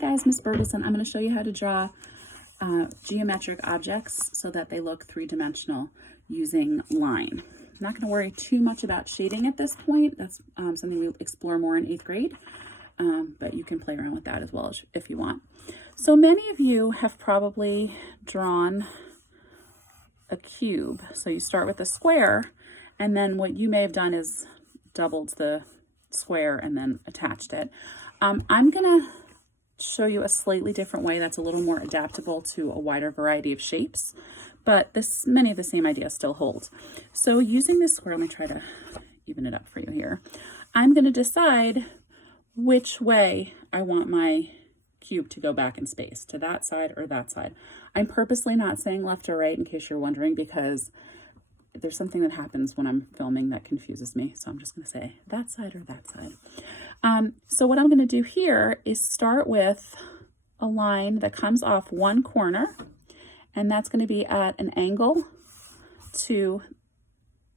Hi guys, Miss Bertelson. I'm going to show you how to draw geometric objects so that they look three-dimensional using line. I'm not going to worry too much about shading at this point. That's something we'll explore more in 8th grade, but you can play around with that as well if you want. So many of you have probably drawn a cube. So you start with a square, and then what you may have done is doubled the square and then attached it. I'm going to show you a slightly different way that's a little more adaptable to a wider variety of shapes, but many of the same ideas still hold. So using this square, let me try to even it up for you here. I'm going to decide which way I want my cube to go back in space, to that side or that side. I'm purposely not saying left or right in case you're wondering, because there's something that happens when I'm filming that confuses me. So I'm just going to say that side or that side. So what I'm going to do here is start with a line that comes off one corner, and that's going to be at an angle to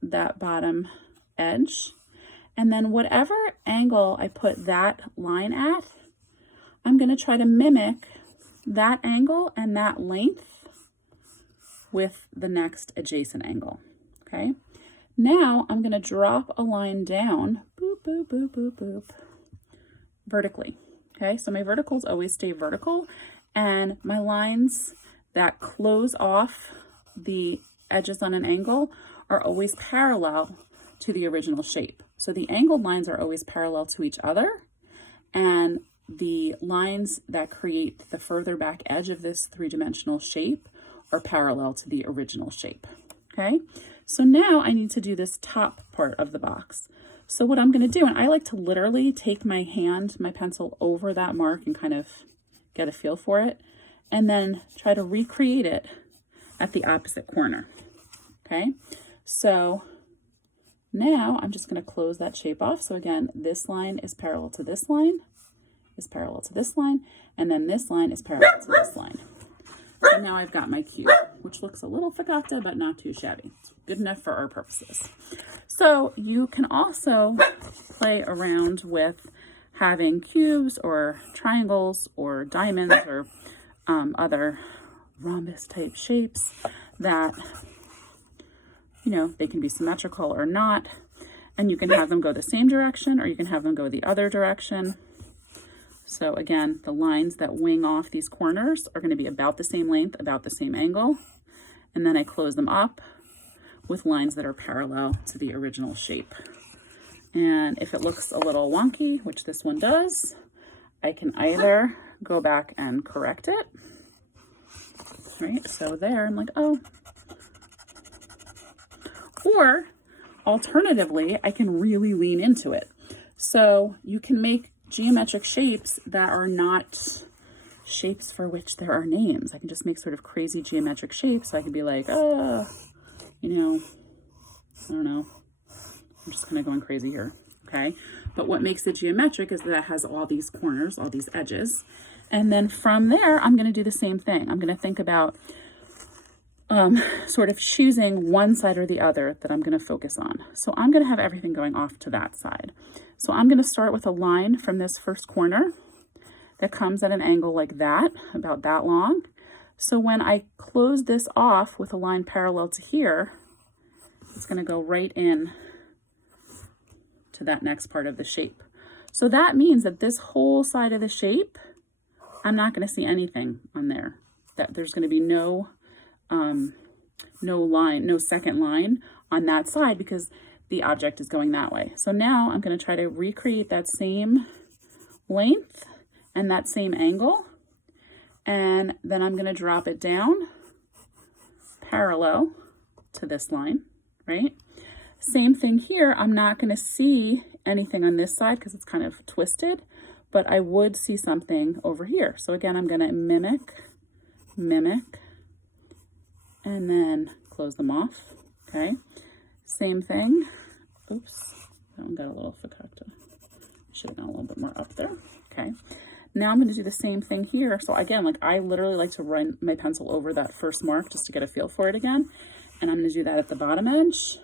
that bottom edge. And then whatever angle I put that line at, I'm going to try to mimic that angle and that length with the next adjacent angle. Okay, now I'm going to drop a line down, boop, boop, boop, boop, boop, vertically. Okay, so my verticals always stay vertical, and my lines that close off the edges on an angle are always parallel to the original shape. So the angled lines are always parallel to each other, and the lines that create the further back edge of this three-dimensional shape are parallel to the original shape. Okay, so now I need to do this top part of the box. So what I'm going to do, and I like to literally take my hand, my pencil over that mark and kind of get a feel for it, and then try to recreate it at the opposite corner. Okay, so now I'm just going to close that shape off. So again, this line is parallel to this line, is parallel to this line, and then this line is parallel to this line. So now I've got my cube, which looks a little fagata, but not too shabby. It's good enough for our purposes. So you can also play around with having cubes or triangles or diamonds or other rhombus type shapes that, you know, they can be symmetrical or not. And you can have them go the same direction, or you can have them go the other direction. So again, the lines that wing off these corners are going to be about the same length, about the same angle. And then I close them up with lines that are parallel to the original shape. And if it looks a little wonky, which this one does, I can either go back and correct it. Right, so there, I'm like, oh. Or alternatively, I can really lean into it. So you can make geometric shapes that are not shapes for which there are names. I can just make sort of crazy geometric shapes. So I could be like, you know, I don't know. I'm just kind of going crazy here. Okay. But what makes it geometric is that it has all these corners, all these edges. And then from there, I'm going to do the same thing. I'm going to think about sort of choosing one side or the other that I'm going to focus on. So I'm going to have everything going off to that side. So I'm going to start with a line from this first corner that comes at an angle like that, about that long. So when I close this off with a line parallel to here, it's going to go right in to that next part of the shape. So that means that this whole side of the shape, I'm not going to see anything on there. That there's going to be no line, no second line on that side, because the object is going that way. So now I'm going to try to recreate that same length and that same angle, and then I'm going to drop it down parallel to this line, right? Same thing here. I'm not going to see anything on this side because it's kind of twisted, but I would see something over here. So again, I'm going to mimic, and then close them off. Okay, same thing. Oops, that one got a little fakakta. Should have gone a little bit more up there. Okay, now I'm going to do the same thing here. So again, like I literally like to run my pencil over that first mark just to get a feel for it again. And I'm going to do that at the bottom edge.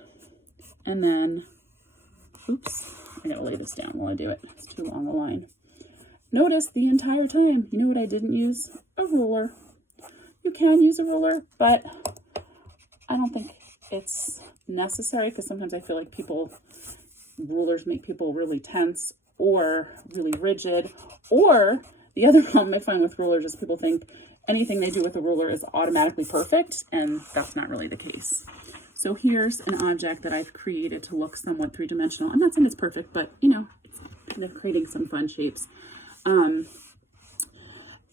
And then, oops, I got to lay this down while I do it. It's too long a line. notice the entire time, you know what I didn't use? A ruler. You can use a ruler, but I don't think it's necessary because sometimes I feel like rulers make people really tense or really rigid. Or the other problem I find with rulers is people think anything they do with a ruler is automatically perfect, and that's not really the case. So here's an object that I've created to look somewhat three-dimensional. I'm not saying it's perfect, but you know, it's kind of creating some fun shapes.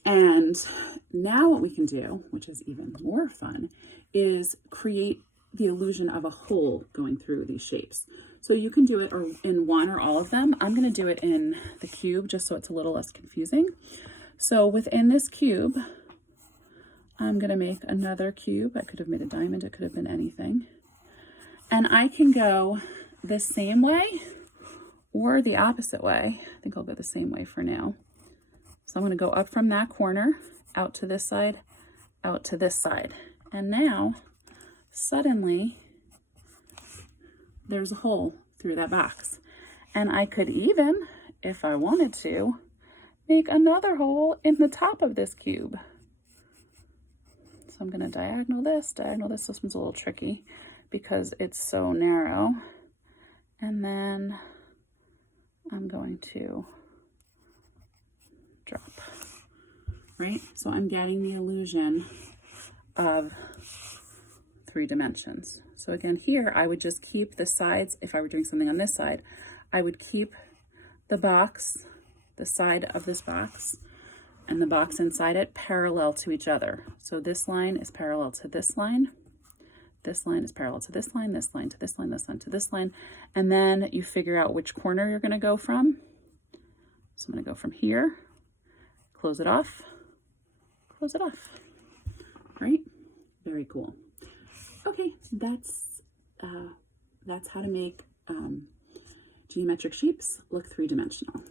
And now what we can do, which is even more fun, is create the illusion of a hole going through these shapes. So you can do it in one or all of them. I'm going to do it in the cube just so it's a little less confusing. So within this cube, I'm going to make another cube. I could have made a diamond. It could have been anything. And I can go the same way or the opposite way. I think I'll go the same way for now. So I'm going to go up from that corner, out to this side, out to this side. And now, suddenly, there's a hole through that box. And I could even, if I wanted to, make another hole in the top of this cube. So I'm going to diagonal this. This one's a little tricky because it's so narrow. And then I'm going to drop, right? So I'm getting the illusion of 3 dimensions. So again, here I would just keep the sides. If I were doing something on this side, I would keep the box, the side of this box, and the box inside it parallel to each other. So this line is parallel to this line. This line is parallel to this line, this line to this line, this line to this line. And then you figure out which corner you're going to go from. So I'm going to go from here, close it off, right? Very cool. Okay, that's how to make geometric shapes look 3-dimensional.